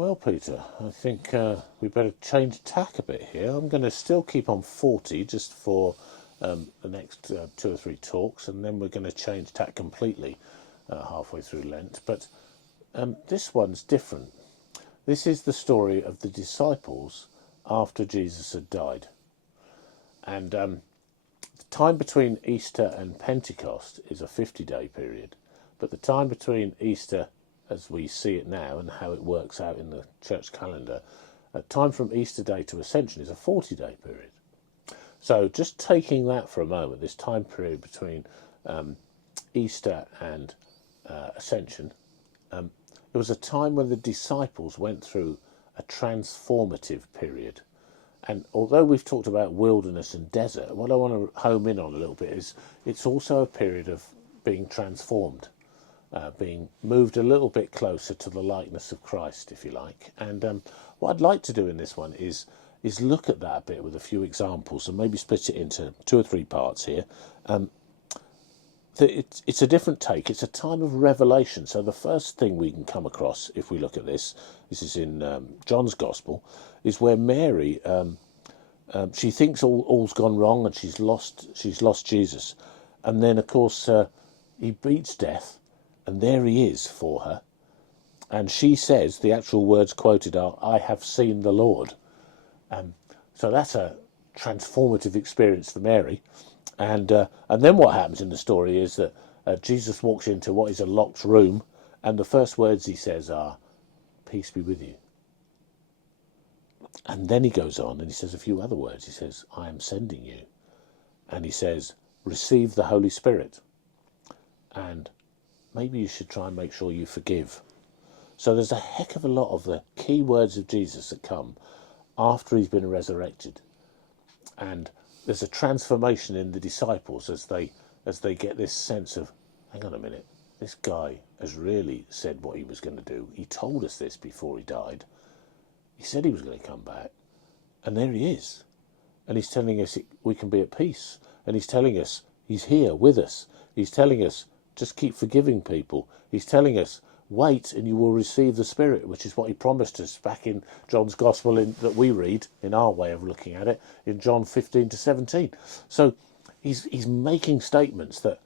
Well, Peter, I think we better change tack a bit here. I'm going to still keep on 40 just for the next 2 or 3 talks, and then we're going to change tack completely halfway through Lent. But this one's different. This is the story of the disciples after Jesus had died. And the time between Easter and Pentecost is a 50-day period, but the time between Easter, as we see it now and how it works out in the church calendar, time from Easter Day to Ascension is a 40-day period. So just taking that for a moment, this time period between Easter and Ascension, it was a time when the disciples went through a transformative period. And although we've talked about wilderness and desert, what I want to home in on a little bit is it's also a period of being transformed, being moved a little bit closer to the likeness of Christ, if you like. And what I'd like to do in this one is look at that a bit with a few examples and maybe split it into 2 or 3 parts here. It's a different take. It's a time of revelation. So the first thing we can come across, if we look at this is in John's Gospel, is where Mary, she thinks all's gone wrong and she's lost Jesus. And then, of course, he beats death, and there he is for her. And she says, the actual words quoted are, "I have seen the Lord." So that's a transformative experience for Mary. And then what happens in the story is that Jesus walks into what is a locked room, and the first words he says are, "Peace be with you." And then he goes on and he says a few other words. He says, "I am sending you." And he says, "Receive the Holy Spirit. And maybe you should try and make sure you forgive." So there's a heck of a lot of the key words of Jesus that come after he's been resurrected. And there's a transformation in the disciples as they get this sense of, hang on a minute, this guy has really said what he was going to do. He told us this before he died. He said he was going to come back. And there he is. And he's telling us we can be at peace. And he's telling us he's here with us. He's telling us just keep forgiving people. He's telling us wait and you will receive the Spirit, which is what he promised us back in John's Gospel that we read, in our way of looking at it, in John 15 to 17. So he's making statements that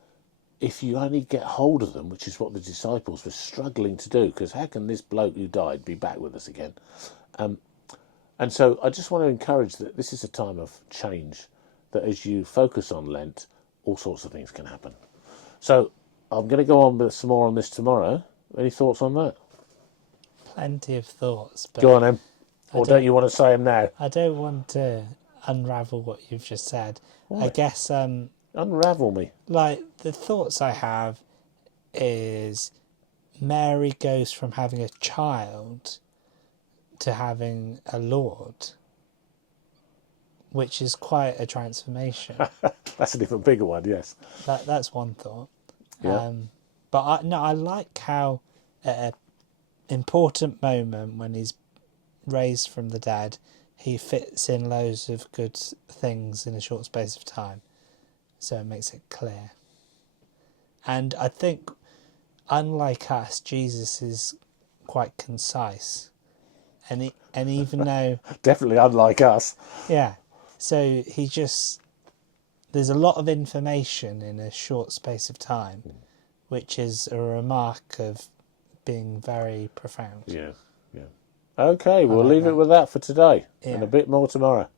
if you only get hold of them, which is what the disciples were struggling to do, because how can this bloke who died be back with us again? And so I just want to encourage that this is a time of change, that as you focus on Lent, all sorts of things can happen. So I'm going to go on with some more on this tomorrow. Any thoughts on that? Plenty of thoughts. But go on, Em. Or don't you want to say them now? I don't want to unravel what you've just said. Why? I guess... Unravel me. Like, the thoughts I have is Mary goes from having a child to having a Lord, which is quite a transformation. That's an even bigger one, yes. That's one thought. Yeah. But I like how at an important moment when he's raised from the dead, he fits in loads of good things in a short space of time. So it makes it clear. And I think, unlike us, Jesus is quite concise. And even though... Definitely unlike us. Yeah. So there's a lot of information in a short space of time, which is a remark of being very profound. Yeah, yeah. Okay, we'll leave it with that for today, and a bit more tomorrow.